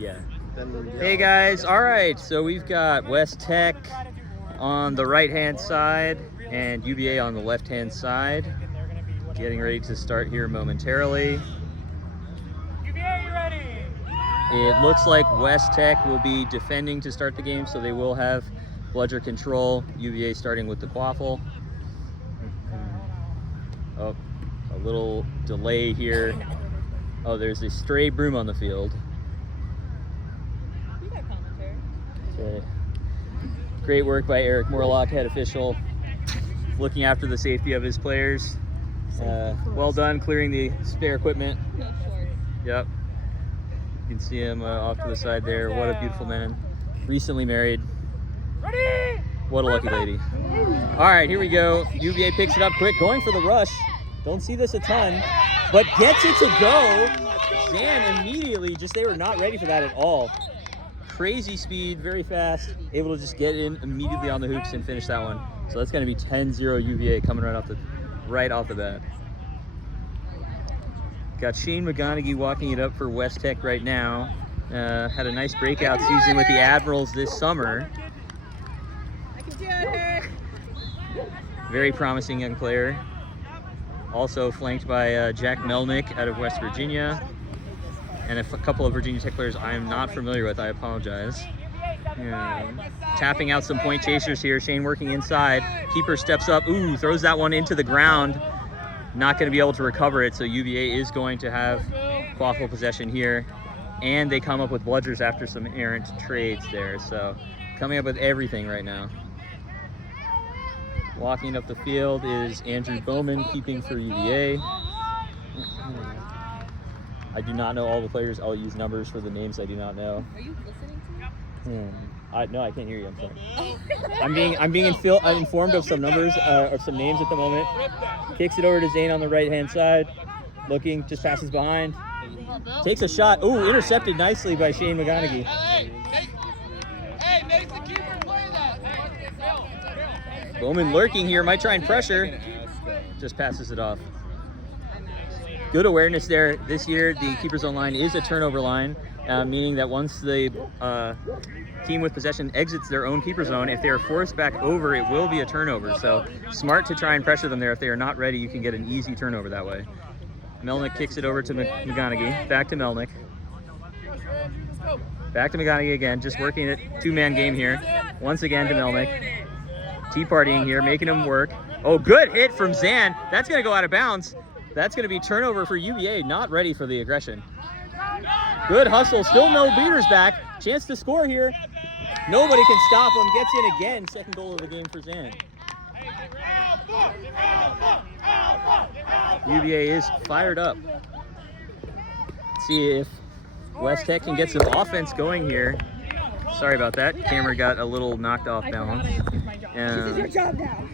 Yeah. Hey guys, all right, so we've got West Tech on the right-hand side and UVA on the left-hand side. Getting ready to start here momentarily. UVA, you ready? It looks like West Tech will be defending to start the game, so they will have bludger control. UVA starting with the quaffle. Oh, a little delay here. Oh, there's a stray broom on the field. You got commentary. Okay. Great work by Eric Morlock, head official, looking after the safety of his players. Well done clearing the spare equipment. No short. Yep. You can see him off to the side there. What a beautiful man. Recently married. Ready? What a lucky lady. All right, here we go. UVA picks it up quick, going for the rush. Don't see this a ton, but gets it to go. Zan immediately, they were not ready for that at all. Crazy speed, very fast, able to just get in immediately on the hoops and finish that one. So that's going to be 10-0 UVA coming right off the bat. Got Shane McGonigal walking it up for West Tech right now. Had a nice breakout season with the Admirals this summer. I can do it. Very promising young player. Also flanked by Jack Melnick out of West Virginia. And a couple of Virginia Tech players I am not familiar with, I apologize. Tapping out some point chasers here. Shane working inside. Keeper steps up. Ooh, throws that one into the ground. Not going to be able to recover it, so UVA is going to have quaffle possession here. And they come up with bludgers after some errant trades there. So coming up with everything right now. Walking up the field is Andrew Bowman, keeping for UVA. I do not know all the players. I'll use numbers for the names I do not know. Are you listening to me? No, I can't hear you. I'm sorry. I'm being informed of some numbers, of some names at the moment. Kicks it over to Zane on the right-hand side. Looking, just passes behind. Takes a shot. Ooh, intercepted nicely by Shane McGonigal. Hey, make the keeper play that. Bowman lurking here, might try and pressure. Just passes it off. Good awareness there. This year, the keeper's own line is a turnover line, meaning that once the team with possession exits their own keeper zone, if they are forced back over, it will be a turnover. So smart to try and pressure them there. If they are not ready, you can get an easy turnover that way. Melnick kicks it over to McGonigal. Back to Melnick. Back to McGonigal again, just working it. Two-man game here. Once again to Melnick. Tea-partying here, making him work. Oh, good hit from Zan. That's going to go out of bounds. That's going to be turnover for UVA, not ready for the aggression. Good hustle, still no beaters back. Chance to score here. Nobody can stop him, gets in again. Second goal of the game for Zan. UVA is fired up. Let's see if West Tech can get some offense going here. Sorry about that, camera got a little knocked off balance. This is your job now.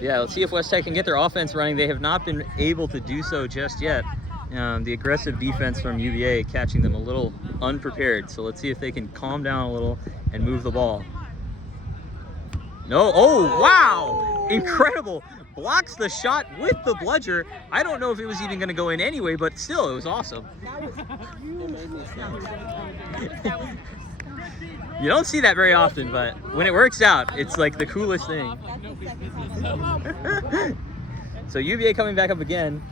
Yeah, let's see if West Tech can get their offense running. They have not been able to do so just yet. The aggressive defense from UVA catching them a little unprepared. So let's see if they can calm down a little and move the ball. No, oh, wow! Incredible. Blocks the shot with the bludger. I don't know if it was even going to go in anyway, but still, it was awesome. You don't see that very often, but when it works out, it's like the coolest thing. So UVA coming back up again.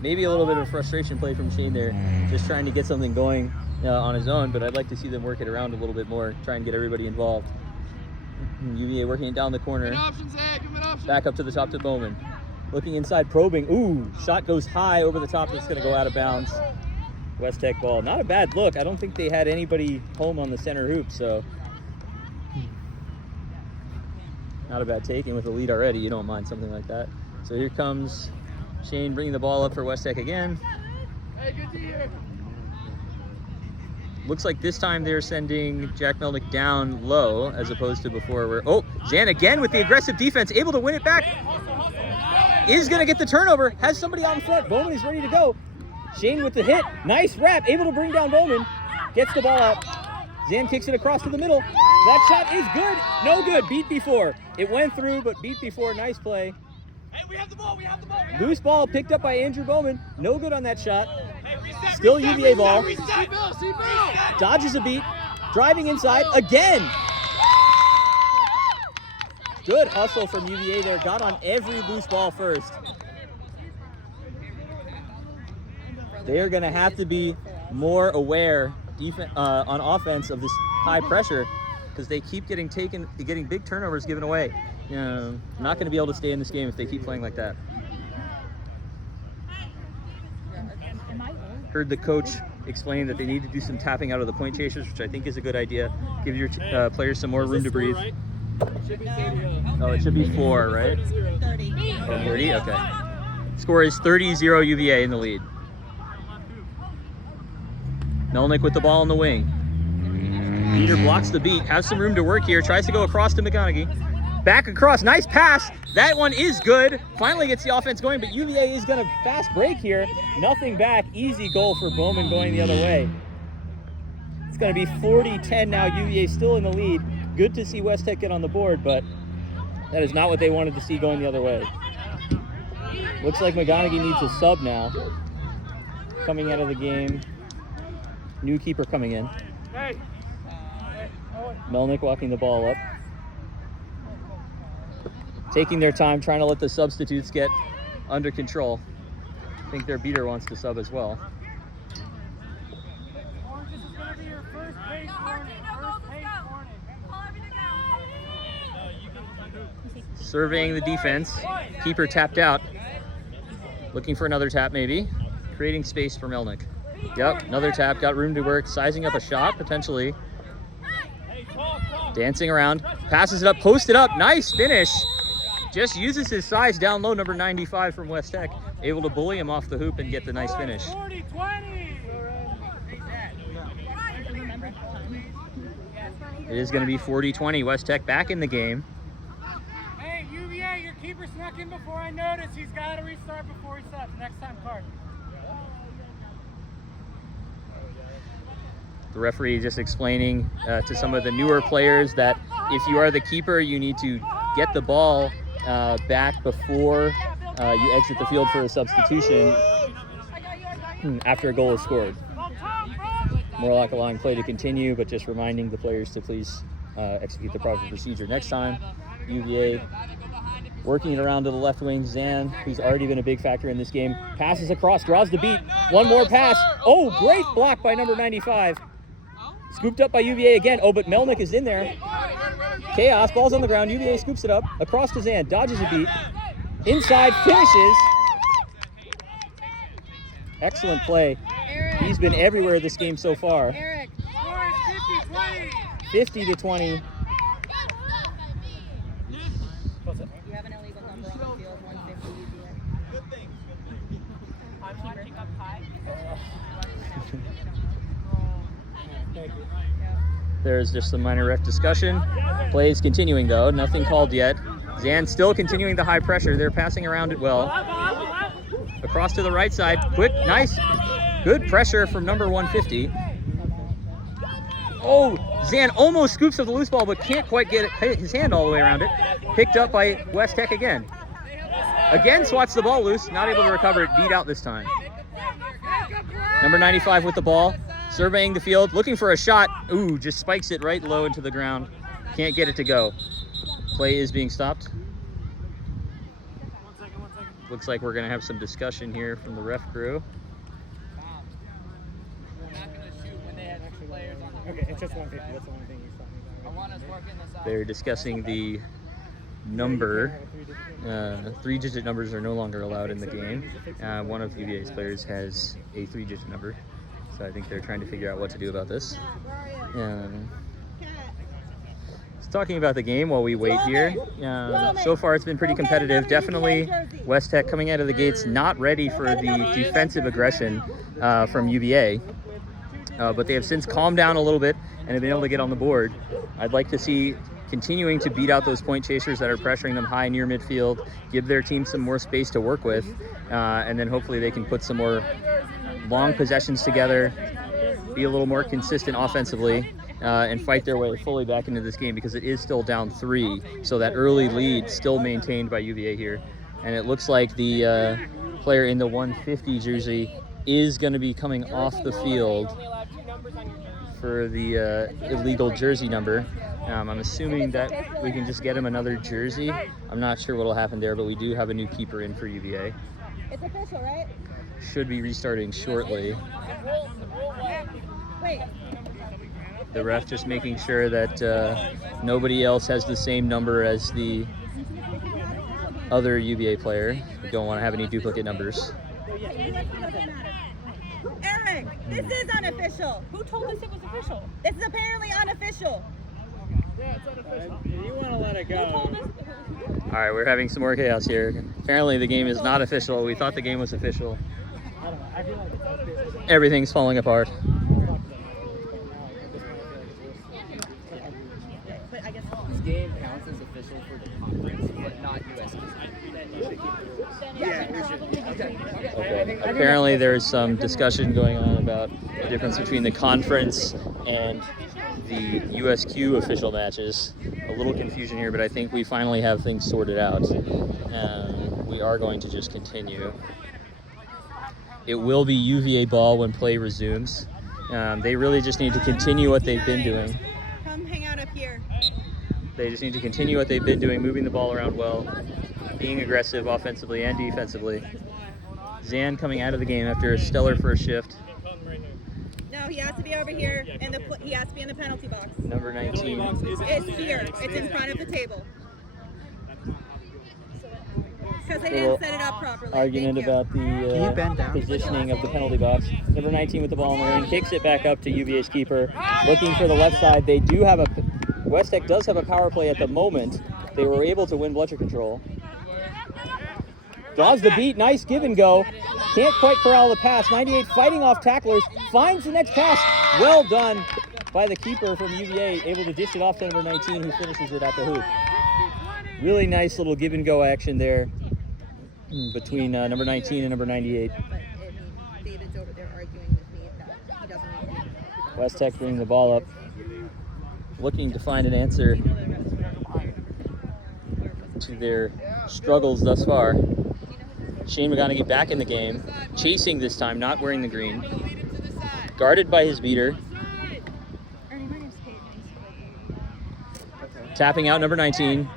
Maybe a little bit of frustration play from Shane there, just trying to get something going on his own, but I'd like to see them work it around a little bit more, try and get everybody involved. UVA working it down the corner. Back up to the top to Bowman. Looking inside, probing. Ooh, shot goes high over the top. That's going to go out of bounds. West Tech ball. Not a bad look. I don't think they had anybody home on the center hoop, so not a bad taking with a lead already. You don't mind something like that. So here comes Shane bringing the ball up for West Tech again. Hey, good to hear. Looks like this time they're sending Jack Melnick down low as opposed to before where, oh, Zan again with the aggressive defense, able to win it back. Is going to get the turnover, has somebody out in front. Bowman is ready to go. Shane with the hit, nice wrap, able to bring down Bowman. Gets the ball out. Zan kicks it across to the middle. That shot is good, no good, beat before. It went through, but beat before, nice play. Hey, we have the ball, Loose ball picked up by Andrew Bowman. No good on that shot. Hey, Still UVA ball. Seatbelt. Dodges a beat. Driving inside again. Good hustle from UVA there. Got on every loose ball first. They are going to have to be more aware on offense of this high pressure because they keep getting big turnovers given away. Not going to be able to stay in this game if they keep playing like that. Heard the coach explain that they need to do some tapping out of the point chasers, which I think is a good idea. Give your players some more room to breathe. Oh, it should be 4, right? 30. Oh, 30? Okay. Score is 30-0 UVA in the lead. Melnick with the ball in the wing. Peter blocks the beat, has some room to work here, tries to go across to McConaughey. Back across, nice pass. That one is good. Finally gets the offense going, but UVA is going to fast break here. Nothing back, easy goal for Bowman going the other way. It's going to be 40-10 now, UVA still in the lead. Good to see West Tech get on the board, but that is not what they wanted to see going the other way. Looks like McConaughey needs a sub now. Coming out of the game. New keeper coming in. Melnick walking the ball up. Taking their time, trying to let the substitutes get under control. I think their beater wants to sub as well. Surveying the defense. Keeper tapped out. Looking for another tap maybe. Creating space for Melnick. Yep, another tap, got room to work, sizing up a shot, potentially. Dancing around, passes it up, posted up, nice finish. Just uses his size down low, number 95 from West Tech. Able to bully him off the hoop and get the nice finish. It is going to be 40-20, West Tech back in the game. Hey, UVA, your keeper snuck in before I noticed. He's got to restart before he stops. Next time, card. The referee just explaining to some of the newer players that if you are the keeper, you need to get the ball back before you exit the field for a substitution after a goal is scored. More like allowing play to continue, but just reminding the players to please execute the proper procedure next time. UVA working it around to the left wing. Zan, who's already been a big factor in this game, passes across, draws the beat. One more pass. Oh, great block by number 95. Scooped up by UVA again. Oh, but Melnick is in there. Chaos, ball's on the ground. UVA scoops it up. Across to Zan, dodges a beat. Inside, finishes. Excellent play. He's been everywhere this game so far. 50-20. You have an illegal number on the field, 150 UVA. I'm keeping up high. There's just some minor ref discussion. Play is continuing though, nothing called yet. Zan still continuing the high pressure. They're passing around it well. Across to the right side, quick, nice, good pressure from number 150. Oh, Zan almost scoops up the loose ball, but can't quite get his hand all the way around it. Picked up by West Tech again. Again swats the ball loose, not able to recover it, beat out this time. Number 95 with the ball. Surveying the field, looking for a shot. Ooh, just spikes it right low into the ground. Can't get it to go. Play is being stopped. Looks like we're going to have some discussion here from the ref crew. Okay, it's just 150. That's the only thing he's talking about. I want us working this out. They're discussing the number. 3-digit numbers are no longer allowed in the game. One of UVA's players has a 3-digit number. So I think they're trying to figure out what to do about this. Just talking about the game while we wait here. So far it's been pretty competitive. Definitely West Tech coming out of the gates not ready for the defensive aggression from UVA. But they have since calmed down a little bit and have been able to get on the board. I'd like to see continuing to beat out those point chasers that are pressuring them high near midfield, give their team some more space to work with, and then hopefully they can put some more long possessions together, be a little more consistent offensively, and fight their way fully back into this game because it is still down 3. So that early lead still maintained by UVA here. And it looks like the player in the 150 jersey is going to be coming off the field for the illegal jersey number. I'm assuming that we can just get him another jersey. I'm not sure what will happen there, but we do have a new keeper in for UVA. It's official, right? Should be restarting shortly. Wait. The ref just making sure that nobody else has the same number as the other UVA player. We don't want to have any duplicate numbers. Eric, this is unofficial. Who told us it was official? This is apparently unofficial. Yeah, it's unofficial. You want to let it go. All right, we're having some more chaos here. Apparently the game is not official. We thought the game was official. I don't know. I feel like it's unofficial. Everything's falling apart. But I guess This game counts as official for the conference, but not USC. Okay. Apparently there's some discussion going on about the difference between the conference and the USQ official matches. A little confusion here, but I think we finally have things sorted out. We are going to just continue. It will be UVA ball when play resumes. They really just need to continue what they've been doing. come hang out up here. They just need to continue what they've been doing, moving the ball around well, being aggressive offensively and defensively. Zan coming out of the game after a stellar first shift. No, he has to be over here, and he has to be in the penalty box. Number 19. It's here. It's in front of the table. Because they Little didn't set it up properly. Argument Thank you. about the positioning of the penalty box. Number 19 with the ball in the lane, kicks it back up to UVA's keeper, looking for the left side. They do have West Tech does have a power play at the moment. They were able to win bloodshed control. Draws the beat, nice give and go. Can't quite corral the pass. 98 fighting off tacklers, finds the next pass. Well done by the keeper from UVA, able to dish it off to number 19, who finishes it at the hoop. Really nice little give and go action there between number 19 and number 98. But David's over there arguing with me that he doesn't need to. West Tech bringing the ball up, looking to find an answer to their struggles thus far. Shane McGonigal back in the game, chasing this time, not wearing the green. Guarded by his beater. Tapping out number 19.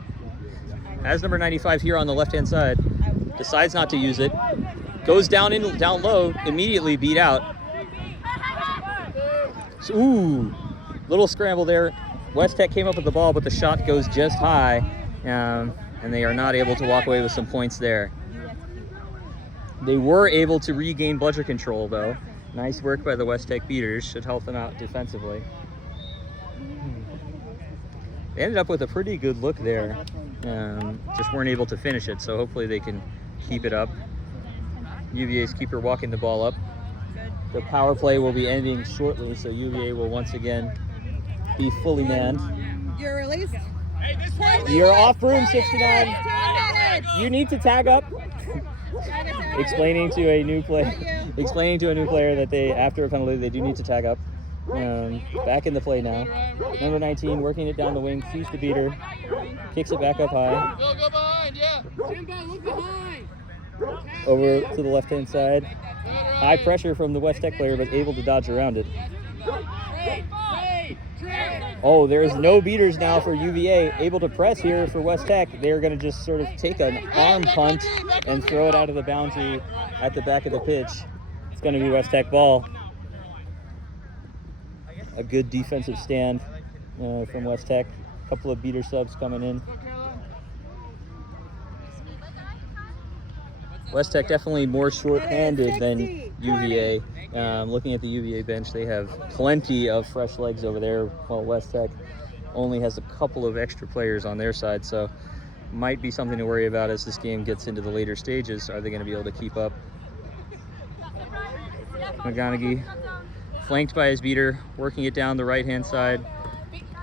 Has number 95 here on the left-hand side. Decides not to use it. Goes down low, immediately beat out. So, ooh, little scramble there. West Tech came up with the ball, but the shot goes just high, and they are not able to walk away with some points there. They were able to regain bloodshed control, though. Nice work by the West Tech beaters. Should help them out defensively. They ended up with a pretty good look there. Just weren't able to finish it, so hopefully they can keep it up. UVA's keeper walking the ball up. The power play will be ending shortly, so UVA will once again be fully manned. You're released? You're off broom, 69. You need to tag up. Explaining to a new player that they, after a penalty, they do need to tag up. Back in the play now. Number 19 working it down the wing, sees the beater, kicks it back up high. Go behind, yeah. Jimbo, look behind. Over to the left-hand side. High pressure from the West Tech player, but able to dodge around it. Oh, there's no beaters now for UVA. Able to press here for West Tech. They're going to just sort of take an arm punt and throw it out of the boundary at the back of the pitch. It's going to be West Tech ball. A good defensive stand from West Tech. A couple of beater subs coming in. West Tech definitely more short-handed than UVA. Looking at the UVA bench, they have plenty of fresh legs over there, while West Tech only has a couple of extra players on their side, so might be something to worry about as this game gets into the later stages. Are they going to be able to keep up? McGonigal, flanked by his beater, working it down the right-hand side,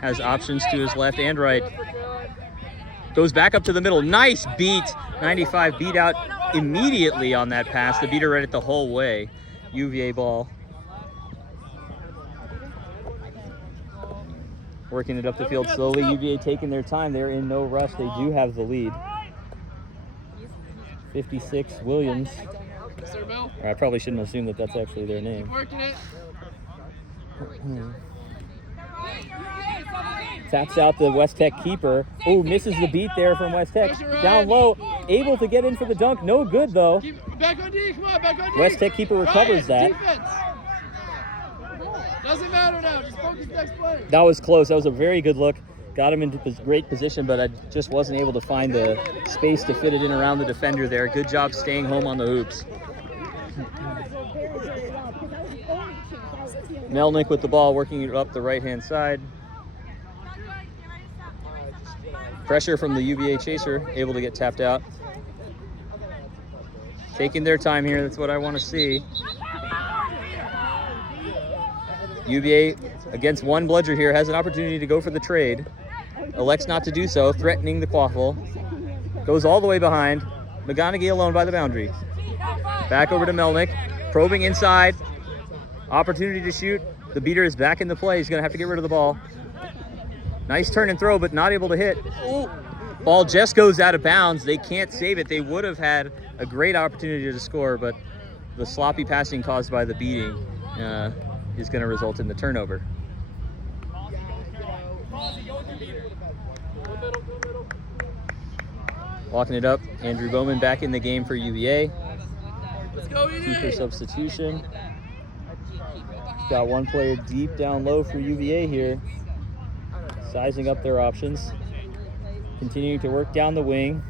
has options to his left and right. Goes back up to the middle. Nice beat. 95 beat out immediately on that pass. The beater read it the whole way. UVA ball. Working it up the field slowly. UVA taking their time. They're in no rush. They do have the lead. 56, Williams. Or I probably shouldn't assume that that's actually their name. Working it. Taps out the West Tech keeper. Oh, misses the beat there from West Tech. Down low, able to get in for the dunk. No good though. Back on D, come on, back on D. West Tech keeper recovers that. Defense. Doesn't matter now, just focus next play. That was close. That was a very good look. Got him into great position, but I just wasn't able to find the space to fit it in around the defender there. Good job staying home on the hoops. Melnick with the ball, working it up the right-hand side. Pressure from the UVA chaser, able to get tapped out. Taking their time here, that's what I want to see. UVA, against one bludger here, has an opportunity to go for the trade. Elects not to do so, threatening the quaffle. Goes all the way behind. McGonigal alone by the boundary. Back over to Melnick, probing inside. Opportunity to shoot. The beater is back in the play. He's going to have to get rid of the ball. Nice turn and throw, but not able to hit. Ball just goes out of bounds. They can't save it. They would have had a great opportunity to score, but the sloppy passing caused by the beating is going to result in the turnover. Walking it up, Andrew Bowman back in the game for UVA. Keeper substitution. Got one player deep down low for UVA here. Sizing up their options. Continuing to work down the wing.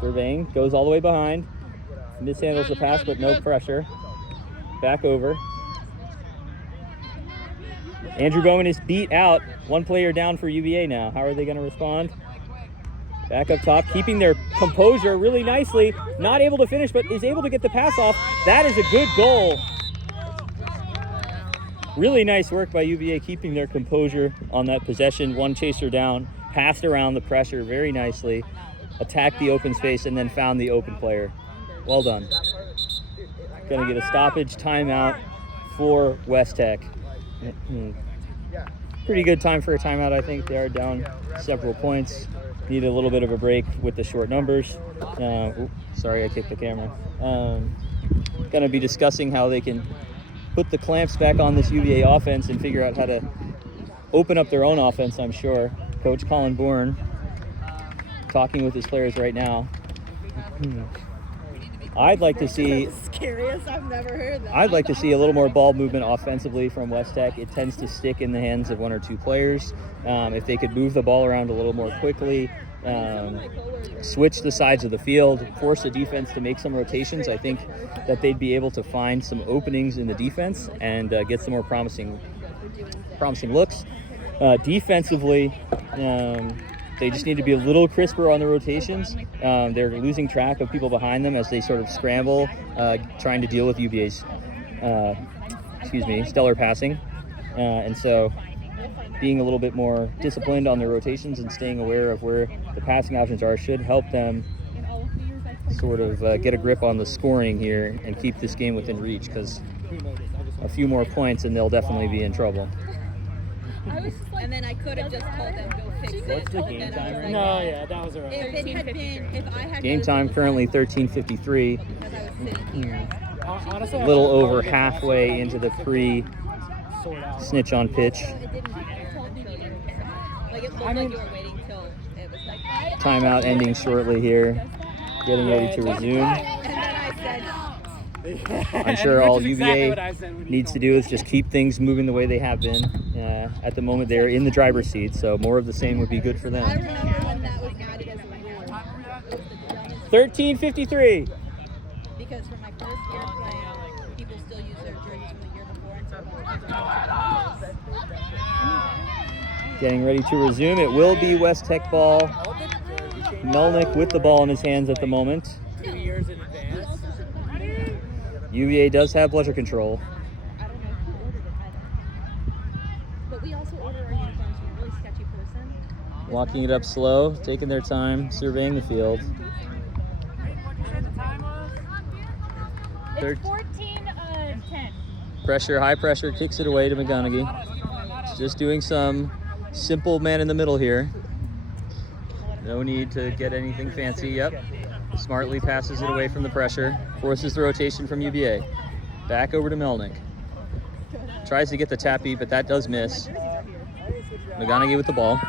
Surveying, goes all the way behind. Mishandles the pass, but no pressure. Back over. Andrew Bowman is beat out. One player down for UVA now. How are they going to respond? Back up top, keeping their composure really nicely. Not able to finish, but is able to get the pass off. That is a good goal. Really nice work by UVA, keeping their composure on that possession. One chaser down, passed around the pressure very nicely, attacked the open space, and then found the open player. Well done. Gonna get a stoppage timeout for West Tech. Pretty good time for a timeout, I think. They are down several points. Need a little bit of a break with the short numbers. Sorry, I kicked the camera. Gonna be discussing how they can put the clamps back on this UVA offense and figure out how to open up their own offense, I'm sure. Coach Colin Bourne talking with his players right now. I'd like to see Scariest I've never heard that. I'd like to see a little more ball movement offensively from West Tech. It tends to stick in the hands of one or two players. If they could move the ball around a little more quickly, switch the sides of the field, force the defense to make some rotations, I think that they'd be able to find some openings in the defense and get some more promising looks. Defensively, they just need to be a little crisper on the rotations. They're losing track of people behind them as they sort of scramble, trying to deal with UVA's, stellar passing. And so being a little bit more disciplined on their rotations and staying aware of where the passing options are should help them sort of get a grip on the scoring here and keep this game within reach, because a few more points and they'll definitely be in trouble. And then I could have just told them, go fix it. What's the game time right No, now? yeah, that was around. If it had been, if I had Game time currently 13:53. because I was sitting here. Honestly, A little over halfway into the pre-snitch on pitch. It didn't told me you didn't care. Like it looked like you were waiting till it was like Timeout ending shortly here. Getting ready to resume. and then I said, I'm sure all Which is exactly UVA what I said when you needs to called do me. is just keep things moving the way they have been. At the moment, they're in the driver's seat, so more of the same would be good for I them. remember when that was added as a rule. It was the dumbest 13:53. because for my first year playing, people still use their jerseys from the year before, and so Getting ready to resume. It will be West Tech ball. Melnick with the ball in his hands at the moment. 2 years in advance. UVA does have bludger control. I don't know who ordered it either. But we also order our uniforms from a really sketchy person. Walking it up slow, taking their time, surveying the field. What'd you say the time was? Third 14-10. pressure, high pressure, kicks it away to McGonigal. Just doing some simple man in the middle here. No need to get anything fancy. Yep. Smartly passes it away from the pressure, forces the rotation from UVA. Back over to Melnick. Tries to get the tap beat, but that does miss. McGonigal with the ball.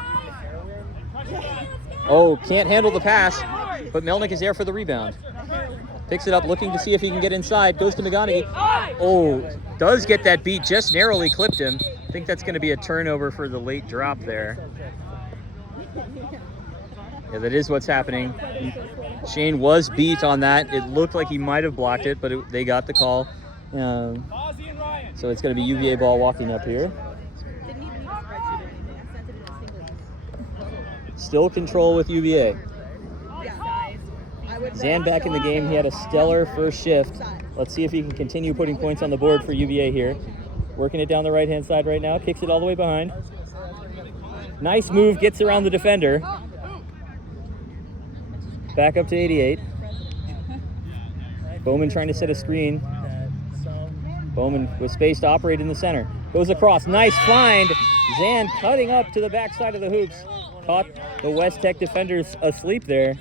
Oh, can't handle the pass, but Melnick is there for the rebound. Picks it up, looking to see if he can get inside. Goes to McGonigal. Oh, does get that beat, just narrowly clipped him. I think that's going to be a turnover for the late drop there. Yeah, that is what's happening. Shane was beat on that. It looked like he might have blocked it, but they got the call. So it's going to be UVA ball walking up here. Still control with UVA. Zan back in the game. He had a stellar first shift. Let's see if he can continue putting points on the board for UVA here. Working it down the right-hand side right now. Kicks it all the way behind. Nice move. Gets around the defender. Back up to 88. Bowman trying to set a screen. Bowman with space to operate in the center. Goes across. Nice find. Zan cutting up to the backside of the hoops. Caught the West Tech defenders asleep there.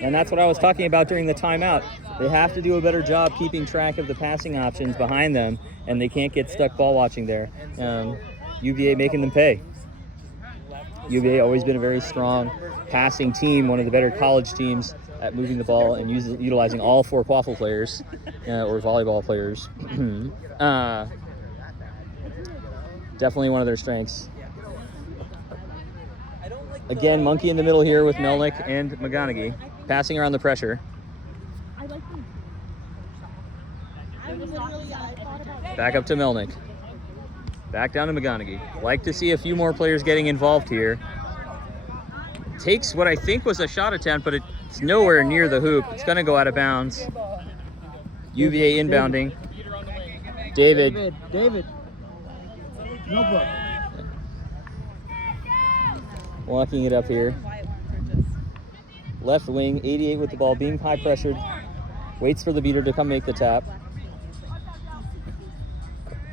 And that's what I was talking about during the timeout. They have to do a better job keeping track of the passing options behind them, and they can't get stuck ball watching there. UVA making them pay. UVA always been a very strong passing team, one of the better college teams at moving the ball and utilizing all 4 quaffle players or volleyball players. Definitely one of their strengths. Again, monkey in the middle here with Melnick and McGonigal, passing around the pressure. Back up to Melnick. Back down to McGonigal. Like to see a few more players getting involved here. Takes what I think was a shot attempt, but it's nowhere near the hoop. It's going to go out of bounds. UVA inbounding. David. Notebook. Walking it up here. Left wing, 88 with the ball, being high pressured. Waits for the beater to come make the tap.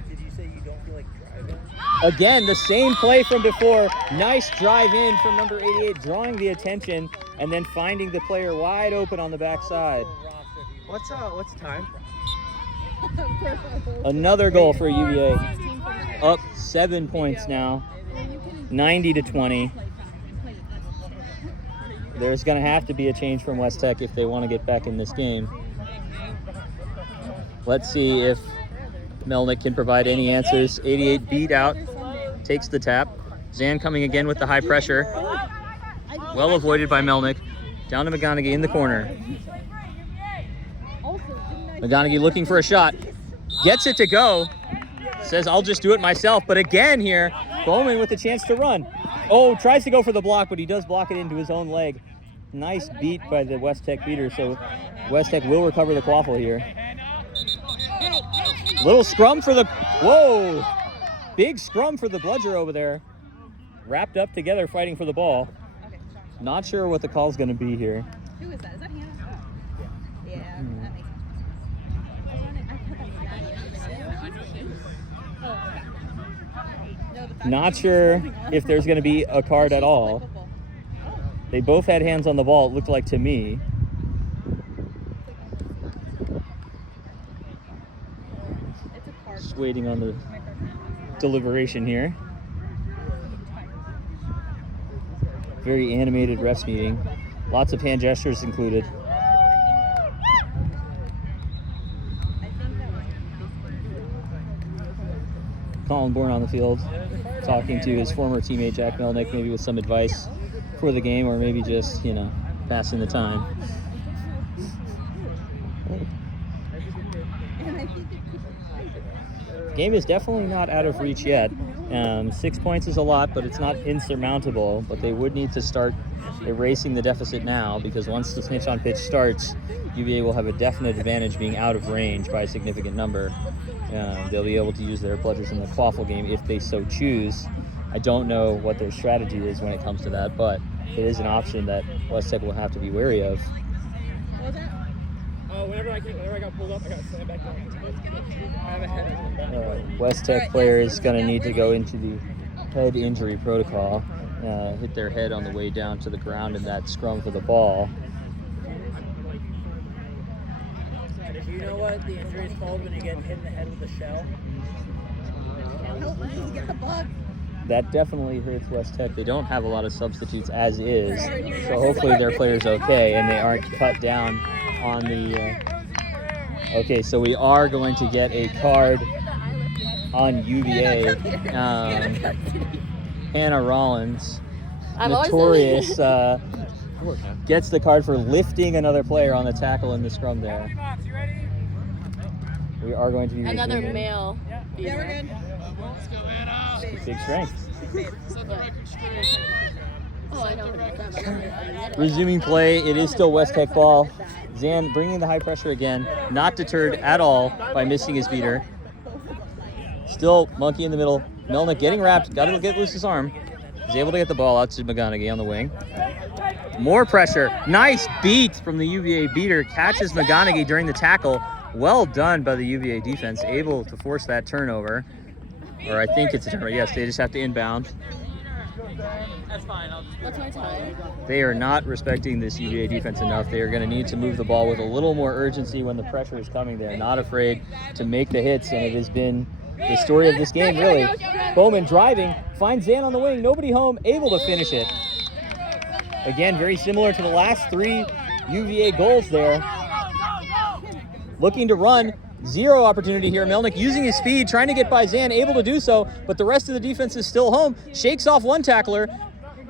Did you say you don't feel like driving? Again, the same play from before. Nice drive in from number 88, drawing the attention and then finding the player wide open on the backside. What's time? Another goal for UVA. Up 7 points now, 90-20. There's going to have to be a change from West Tech if they want to get back in this game. Let's see if Melnick can provide any answers. 88 beat out, takes the tap. Zan coming again with the high pressure. Well avoided by Melnick. Down to McGonigal in the corner. McGonigal looking for a shot. Gets it to go. Says, I'll just do it myself. But again here, Bowman with a chance to run. Oh, tries to go for the block, but he does block it into his own leg. Nice beat by the West Tech beater, so West Tech will recover the quaffle here. Little scrum for the, whoa! Big scrum for the bludger over there. Wrapped up together fighting for the ball. Not sure what the call's going to be here. Who is that? Is that Hannah? Yeah, that makes sense. Not sure if there's going to be a card at all. They both had hands on the ball, it looked like to me. Just waiting on the deliberation here. Very animated refs meeting. Lots of hand gestures included. Colin Bourne on the field, talking to his former teammate Jack Melnick, maybe with some advice for the game, or maybe just, passing the time. Game is definitely not out of reach yet. 6 points is a lot, but it's not insurmountable. But they would need to start erasing the deficit now, because once the snitch on pitch starts, UVA will have a definite advantage being out of range by a significant number. They'll be able to use their bludgers in the quaffle game if they so choose. I don't know what their strategy is when it comes to that, but it is an option that West Tech will have to be wary of. What was that? Whenever I got pulled up, I got slammed back down. I have a headache. West Tech player is going to need to go into the head injury protocol. Hit their head on the way down to the ground in that scrum for the ball. what the injury is called when you get hit in the head with a shell? Help me get the bug. That definitely hurts West Tech. They don't have a lot of substitutes as is, so hopefully their player's okay and they aren't cut down on the... Okay, so we are going to get a card on UVA. Hannah Rollins, notorious, gets the card for lifting another player on the tackle in the scrum there. We are going to be Another resuming. male. Yeah, we're good. Big strength. Oh, I know. Resuming play, it is still West Tech ball. Zan bringing the high pressure again, not deterred at all by missing his beater. Still monkey in the middle. Melnick getting wrapped, got to get loose his arm. He's able to get the ball out to McGonigal on the wing. More pressure. Nice beat from the UVA beater. Catches McGonigal during the tackle. Well done by the UVA defense, able to force that turnover. Or I think it's a turnover. Yes, they just have to inbound. What's my time? They are not respecting this UVA defense enough. They are going to need to move the ball with a little more urgency when the pressure is coming. They're not afraid to make the hits, and it has been the story of this game, really. Bowman driving, finds Zan on the wing, nobody home, able to finish it. Again, very similar to the last 3 UVA goals there. Looking to run, zero opportunity here. Melnick using his speed, trying to get by Zan, able to do so, but the rest of the defense is still home. Shakes off one tackler,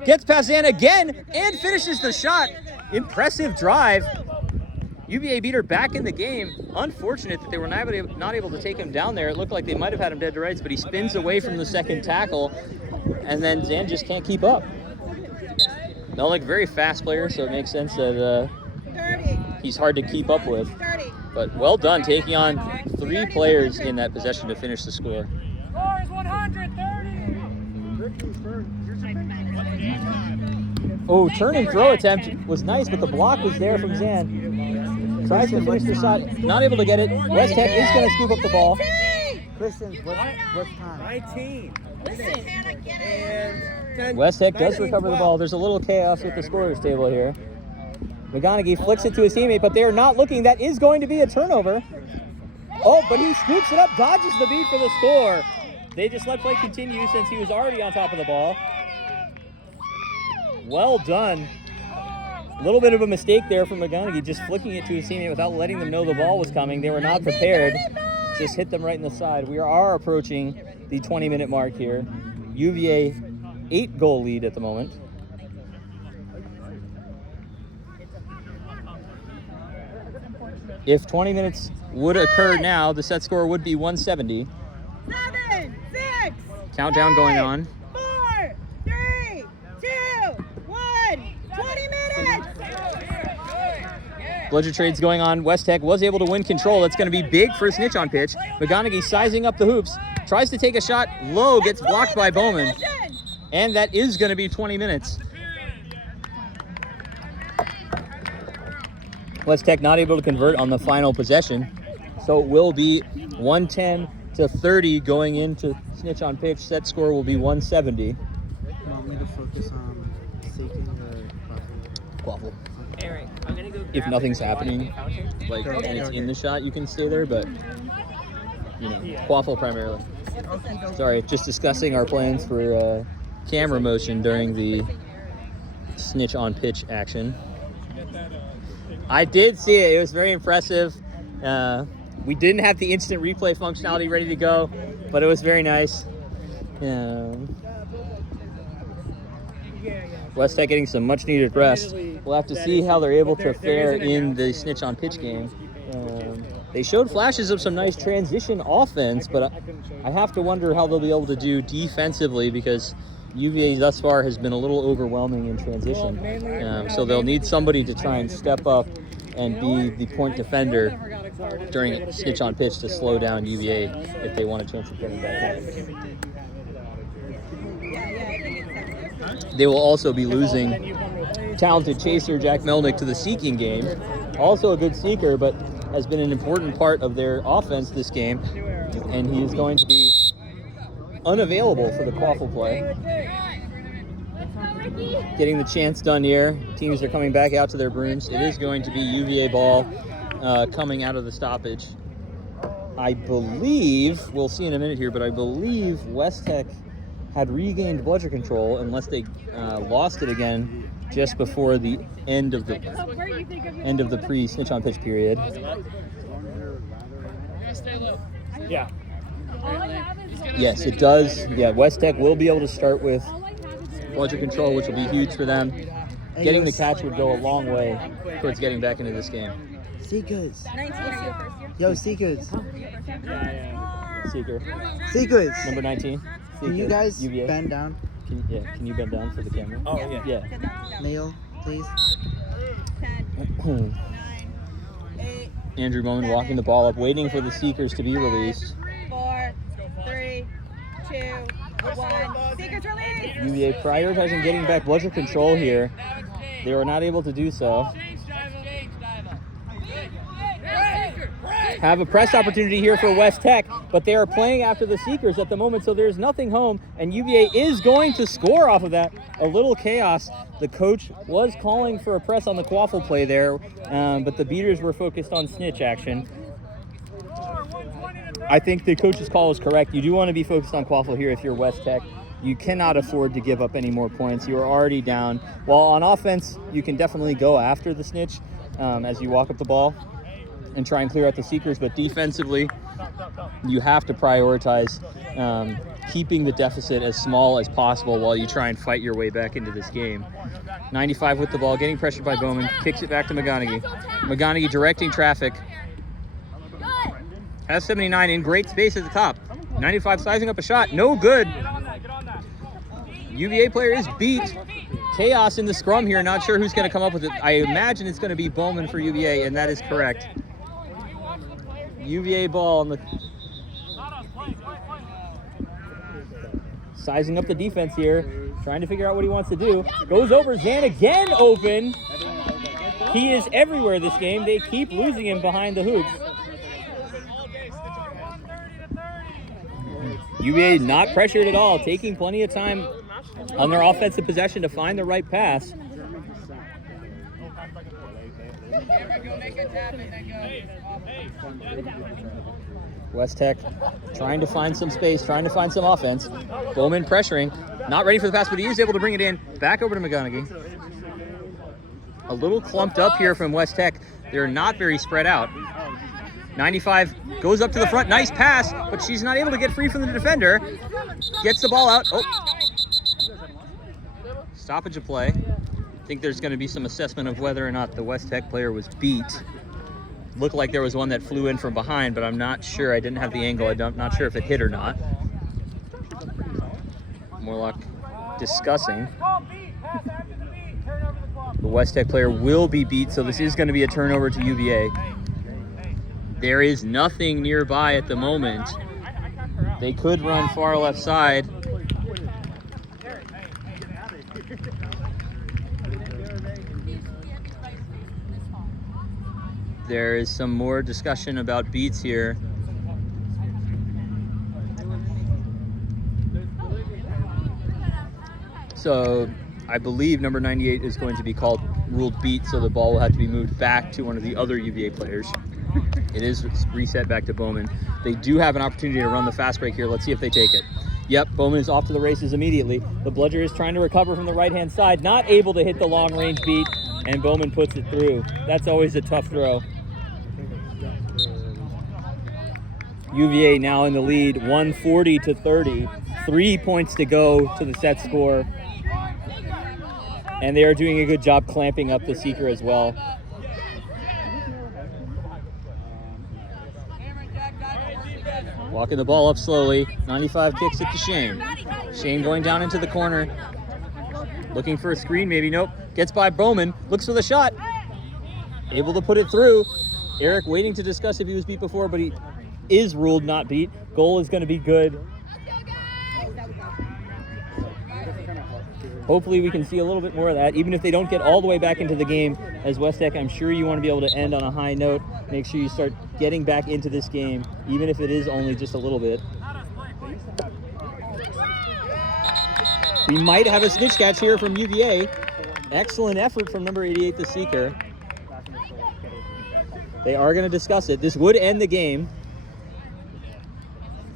gets past Zan again, and finishes the shot. Impressive drive. UVA beater back in the game. Unfortunate that they were not able to take him down there. It looked like they might have had him dead to rights, but he spins away from the second tackle, and then Zan just can't keep up. Melnick, very fast player, so it makes sense that he's hard to keep up with. But well done, taking on 3 players in that possession to finish the score. Score is 130. Oh, turn and throw attempt was nice, but the block was there from Zan. Tries to finish the shot, not able to get it. West Tech is going to scoop up the ball. Christian, what's time? 19. And West Tech does recover the ball. There's a little chaos with the scorers table here. McGonigal flicks it to his teammate, but they are not looking. That is going to be a turnover. Oh, but he scoops it up, dodges the beat for the score. They just let play continue since he was already on top of the ball. Well done. A little bit of a mistake there from McGonigal, just flicking it to his teammate without letting them know the ball was coming. They were not prepared. Just hit them right in the side. We are approaching the 20-minute mark here. UVA 8-goal lead at the moment. If 20 minutes would occur now, the set score would be 170. 7, 6. Countdown going on. 4, 3, 2, 1. 20 minutes. Bludger trades going on. West Tech was able to win control. It's going to be big for a snitch on pitch. McGonigal sizing up the hoops. Tries to take a shot. Low, gets blocked by Bowman. And that is going to be 20 minutes. West Tech not able to convert on the final possession. So it will be 110-30 going into snitch on pitch. Set score will be 170. You want me to focus on seeking or Quaffle. Eric, I'm gonna go. If nothing's happening, like, and it's in the shot, you can stay there, but, you know, Quaffle primarily. Sorry, just discussing our plans for camera motion during the snitch on pitch action. I did see it. It was very impressive. We didn't have the instant replay functionality ready to go, but it was very nice. West Tech getting some much needed rest. We'll have to see how they're able to fare in the snitch on pitch game. They showed flashes of some nice transition offense, but I have to wonder how they'll be able to do defensively because UVA thus far has been a little overwhelming in transition. So they'll need somebody to try and step up and be the point defender during snitch on pitch to slow down UVA if they want a chance of getting back in. They will also be losing talented chaser Jack Melnick to the seeking game. Also a good seeker, but has been an important part of their offense this game. And he is going to be unavailable for the Quaffle play. Getting the chance done here. Teams are coming back out to their brooms. It is going to be UVA ball coming out of the stoppage. I believe, we'll see in a minute here, but I believe West Tech had regained bludger control unless they lost it again just before the end of the pre-snitch on pitch period. Yeah. Yes, it does. Yeah, West Tech will be able to start with bludger control, which will be huge for them. Getting the catch would go a long way towards getting back into this game. Seekers. 19 are you first year? Yo, Seekers. Seeker, Seekers. number 19. Can you guys UVA. bend down? Can you bend down for the camera? Oh, yeah. Yeah. Nail, please. 10, 9, 8, Andrew Bowman walking the ball up, waiting for the Seekers to be released. 4, 3, 2, 1. Seekers release! UVA prioritizing getting back bludger control here. They were not able to do so. Have a press opportunity here for West Tech, but they are playing after the Seekers at the moment, so there's nothing home, and UVA is going to score off of that. A little chaos. The coach was calling for a press on the quaffle play there, but the beaters were focused on snitch action. I think the coach's call is correct. You do want to be focused on quaffle here if you're West Tech. You cannot afford to give up any more points. You are already down. While on offense, you can definitely go after the snitch as you walk up the ball and try and clear out the Seekers, but defensively, you have to prioritize keeping the deficit as small as possible while you try and fight your way back into this game. 95 with the ball, getting pressured by Bowman, kicks it back to McGonigal. McGonigal directing traffic. Has 79 in great space at the top. 95 sizing up a shot, no good. UVA player is beat. Chaos in the scrum here, not sure who's going to come up with it. I imagine it's going to be Bowman for UVA, and that is correct. UVA ball on the sizing up the defense here, trying to figure out what he wants to do. Goes over Zan again, open. He is everywhere this game. They keep losing him behind the hoops. UVA not pressured at all, taking plenty of time on their offensive possession to find the right pass. West Tech trying to find some space, trying to find some offense. Bowman pressuring, not ready for the pass, but he is able to bring it in. Back over to McGonigal. A little clumped up here from West Tech. They're not very spread out. 95 goes up to the front, nice pass, but she's not able to get free from the defender. Gets the ball out. Oh, stoppage of play. I think there's going to be some assessment of whether or not the West Tech player was beat. Looked like there was one that flew in from behind, but I'm not sure. I didn't have the angle. I'm not sure if it hit or not. Morlock discussing. The West Tech player will be beat, so this is going to be a turnover to UVA. There is nothing nearby at the moment. They could run far left side. There is some more discussion about beats here. So I believe number 98 is going to be ruled beat, so the ball will have to be moved back to one of the other UVA players. It is reset back to Bowman. They do have an opportunity to run the fast break here. Let's see if they take it. Yep, Bowman is off to the races immediately. The bludger is trying to recover from the right-hand side, not able to hit the long-range beat, and Bowman puts it through. That's always a tough throw. UVA now in the lead, 140-30. 3 points to go to the set score. And they are doing a good job clamping up the Seeker as well. Walking the ball up slowly. 95 kicks it to Shane. Shane going down into the corner. Looking for a screen, maybe. Nope. Gets by Bowman. Looks for the shot. Able to put it through. Eric waiting to discuss if he was beat before, but he is ruled not beat. Goal is going to be good. Hopefully we can see a little bit more of that, even if they don't get all the way back into the game. As West Tech, I'm sure you want to be able to end on a high note. Make sure you start getting back into this game, even if it is only just a little bit. We might have a snitch catch here from UVA. Excellent effort from number 88, the Seeker. They are going to discuss it. This would end the game.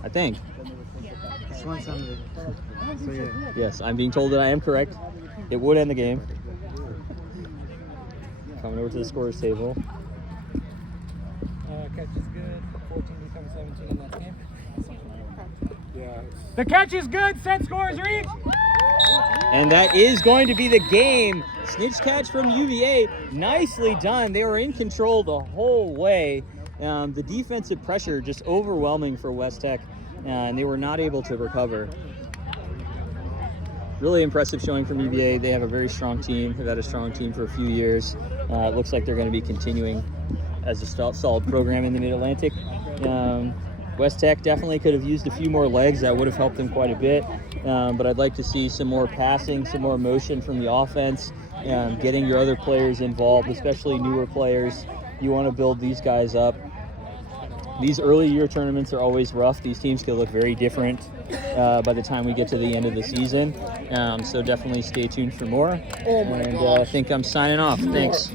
I think. This one sounded. So yeah. Yes, I'm being told that I am correct. It would end the game. Coming over to the scorers table. Catch is good. 14 becomes 17 in that game. Yeah. The catch is good. Set scores reach. And that is going to be the game. Snitch catch from UVA. Nicely done. They were in control the whole way. The defensive pressure just overwhelming for West Tech, and they were not able to recover. Really impressive showing from UVA. They have a very strong team. They've had a strong team for a few years. It looks like they're going to be continuing as a solid program in the Mid-Atlantic. West Tech definitely could have used a few more legs. That would have helped them quite a bit. But I'd like to see some more passing, some more motion from the offense, getting your other players involved, especially newer players. You want to build these guys up. These early year tournaments are always rough. These teams can look very different by the time we get to the end of the season. So definitely stay tuned for more. And I think I'm signing off. Thanks.